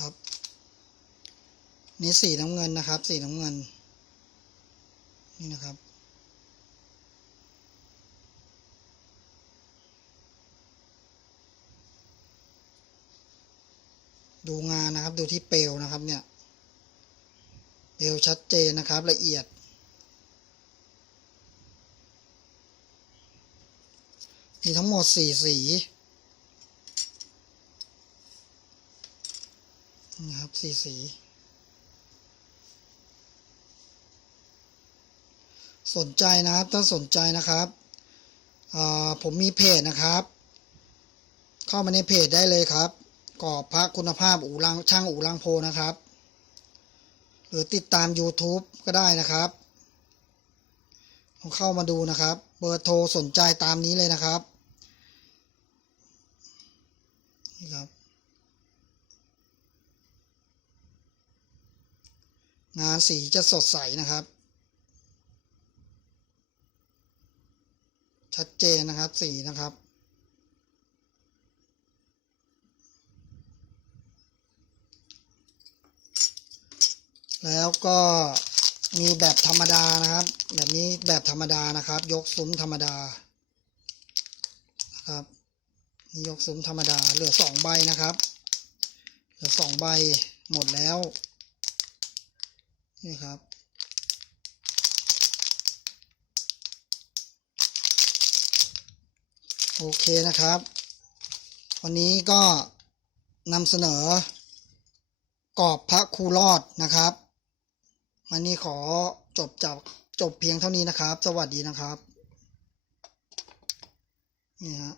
ครับ นี่สีน้ำเงินนะครับ สีน้ำเงิน นี่นะครับ ดูงานนะครับ ดูที่เปลวนะครับเนี่ย เปลวชัดเจนนะครับ ละเอียดมีทั้งหมดสี่สี นะครับสีสี สนใจนะครับ ถ้าสนใจนะครับผมมีเพจนะครับ เข้ามาในเพจได้เลยครับกรอบพระคุณภาพอูรังช่างอูรังโพนะครับ หรือติดตาม YouTube ก็ได้นะครับลองเข้ามาดูนะครับ เบอร์โทรสนใจตามนี้เลยนะครับนี่ครับ งานสีจะสดใสนะครับ ชัดเจนนะครับสีนะครับ แล้วก็มีแบบธรรมดานะครับ แบบนี้แบบธรรมดานะครับ ยกซุ้มธรรมดานะครับนี่ยกซุ้มธรรมดาเหลือสองใบนะครับเหลือสองใบหมดแล้ว นี่ครับ โอเคนะครับ วันนี้ก็นำเสนอกรอบพระครูรอดนะครับ วันนี้ขอจบจากจบเพียงเท่านี้นะครับ สวัสดีนะครับ นี่ฮะ